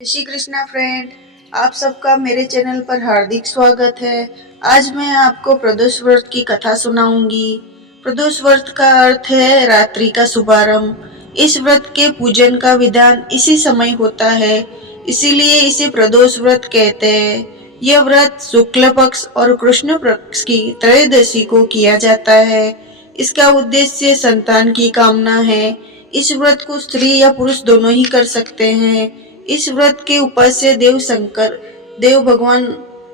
जय श्री कृष्णा फ्रेंड, आप सबका मेरे चैनल पर हार्दिक स्वागत है। आज मैं आपको प्रदोष व्रत की कथा सुनाऊंगी। प्रदोष व्रत का अर्थ है रात्रि का शुभारंभ। इस व्रत के पूजन का विधान इसी समय होता है, इसीलिए इसे प्रदोष व्रत कहते हैं। यह व्रत शुक्ल पक्ष और कृष्ण पक्ष की त्रयोदशी को किया जाता है। इसका उद्देश्य संतान की कामना है। इस व्रत को स्त्री या पुरुष दोनों ही कर सकते हैं। इस व्रत के उपास्य देव भगवान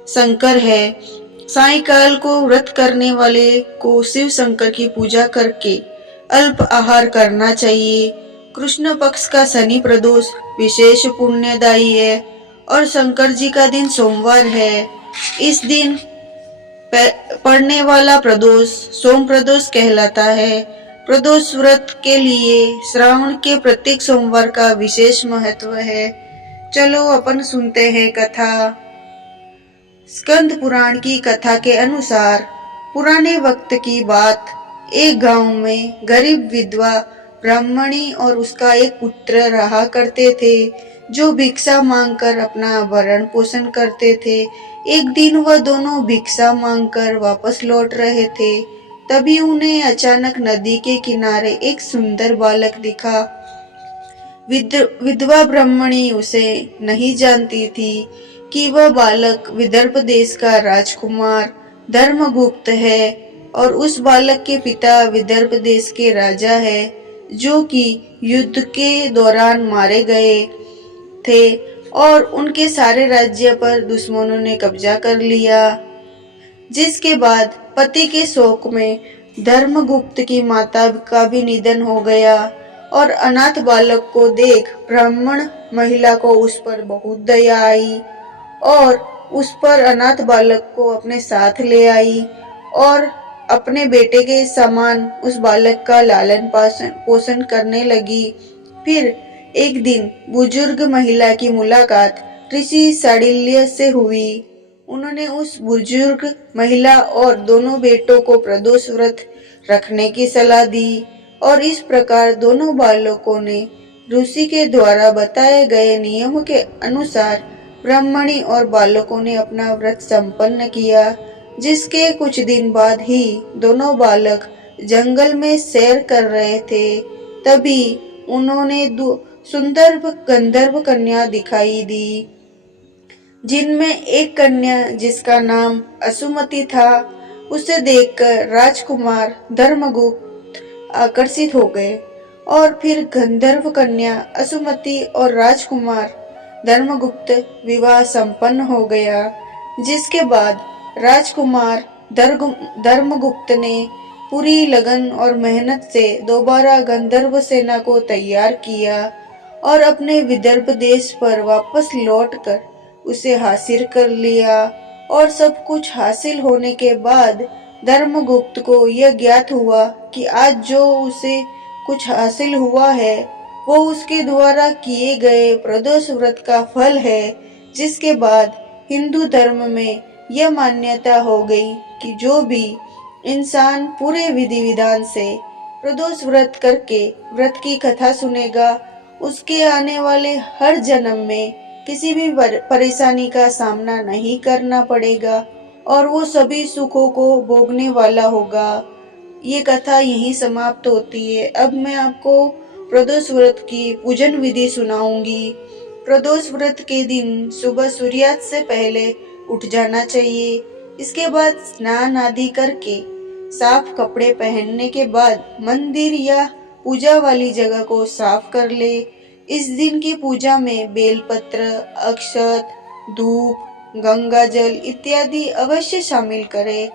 शंकर है। सायंकाल को व्रत करने वाले को शिव शंकर की पूजा करके अल्प आहार करना चाहिए। कृष्ण पक्ष का शनि प्रदोष विशेष पुण्यदायी है और शंकर जी का दिन सोमवार है। इस दिन पड़ने वाला प्रदोष सोम प्रदोष कहलाता है। प्रदोष व्रत के लिए श्रावण के प्रत्येक सोमवार का विशेष महत्व है। चलो अपन सुनते हैं कथा। स्कंद पुराण की कथा के अनुसार पुराने वक्त की बात, एक गांव में गरीब विधवा ब्राह्मणी और उसका एक पुत्र रहा करते थे, जो भिक्षा मांगकर अपना भरण पोषण करते थे। एक दिन वह दोनों भिक्षा मांगकर वापस लौट रहे थे, तभी उन्हें अचानक नदी के किनारे एक सुंदर बालक दिखा। विधवा ब्राह्मणी उसे नहीं जानती थी कि वह बालक विदर्भ देश का राजकुमार धर्मगुप्त है और उस बालक के पिता विदर्भ देश के राजा है, जो कि युद्ध के दौरान मारे गए थे और उनके सारे राज्य पर दुश्मनों ने कब्जा कर लिया। जिसके बाद पति के शोक में धर्मगुप्त की माता का भी निधन हो गया और अनाथ बालक को देख ब्राह्मण महिला को उस पर बहुत दया आई और उस पर अनाथ बालक को अपने साथ ले आई और अपने बेटे के समान उस बालक का लालन पोषण करने लगी। फिर एक दिन बुजुर्ग महिला की मुलाकात ऋषि शांडिल्य से हुई। उन्होंने उस बुजुर्ग महिला और दोनों बेटों को प्रदोष व्रत रखने की सलाह दी और इस प्रकार दोनों बालकों ने ऋषि के द्वारा बताए गए नियम के अनुसार ब्राह्मणी और बालकों ने अपना व्रत संपन्न किया। जिसके कुछ दिन बाद ही दोनों बालक जंगल में सैर कर रहे थे, तभी उन्होंने सुंदर गंधर्व कन्या दिखाई दी, जिनमें एक कन्या जिसका नाम असुमति था। उसे देखकर राजकुमार धर्मगुप्त आकर्षित हो गए और फिर गंधर्व कन्या असुमति और राजकुमार धर्मगुप्त विवाह संपन्न हो गया। जिसके बाद राजकुमार धर्मगुप्त ने पूरी लगन और मेहनत से दोबारा गंधर्व सेना को तैयार किया और अपने विदर्भ देश पर वापस लौटकर उसे हासिल कर लिया। और सब कुछ हासिल होने के बाद धर्मगुप्त को यह ज्ञात हुआ कि आज जो उसे कुछ हासिल हुआ है वो उसके द्वारा किए गए प्रदोष व्रत का फल है। जिसके बाद हिंदू धर्म में यह मान्यता हो गई कि जो भी इंसान पूरे विधि विधान से प्रदोष व्रत करके व्रत की कथा सुनेगा, उसके आने वाले हर जन्म में किसी भी परेशानी का सामना नहीं करना पड़ेगा और वो सभी सुखों को भोगने वाला होगा। ये कथा यहीं समाप्त होती है। अब मैं आपको प्रदोष व्रत की पूजन विधि सुनाऊंगी। प्रदोष व्रत के दिन सुबह सूर्यास्त से पहले उठ जाना चाहिए। इसके बाद स्नान आदि करके साफ कपड़े पहनने के बाद मंदिर या पूजा वाली जगह को साफ कर ले। इस दिन की पूजा में बेलपत्र, अक्षत, धूप, गंगा जल इत्यादि अवश्य शामिल करें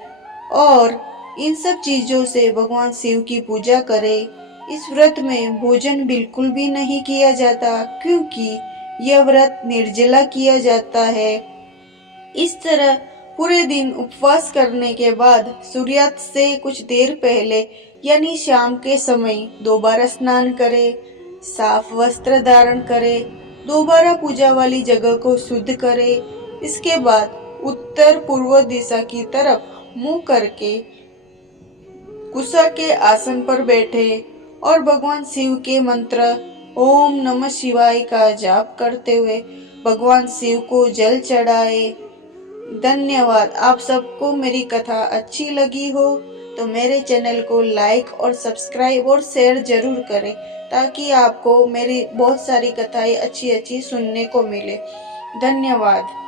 और इन सब चीजों से भगवान शिव की पूजा करें। इस व्रत में भोजन बिल्कुल भी नहीं किया जाता, क्योंकि यह व्रत निर्जला किया जाता है। इस तरह पूरे दिन उपवास करने के बाद सूर्यास्त से कुछ देर पहले यानी शाम के समय दोबारा स्नान करें, साफ वस्त्र धारण करें, दोबारा पूजा वाली जगह को शुद्ध करें। इसके बाद उत्तर पूर्व दिशा की तरफ मुंह करके कुशा के आसन पर बैठे और भगवान शिव के मंत्र ओम नमः शिवाय का जाप करते हुए भगवान शिव को जल चढ़ाए। धन्यवाद। आप सबको मेरी कथा अच्छी लगी हो तो मेरे चैनल को लाइक और सब्सक्राइब और शेयर जरूर करें, ताकि आपको मेरी बहुत सारी कथाएं अच्छी अच्छी सुनने को मिले। धन्यवाद।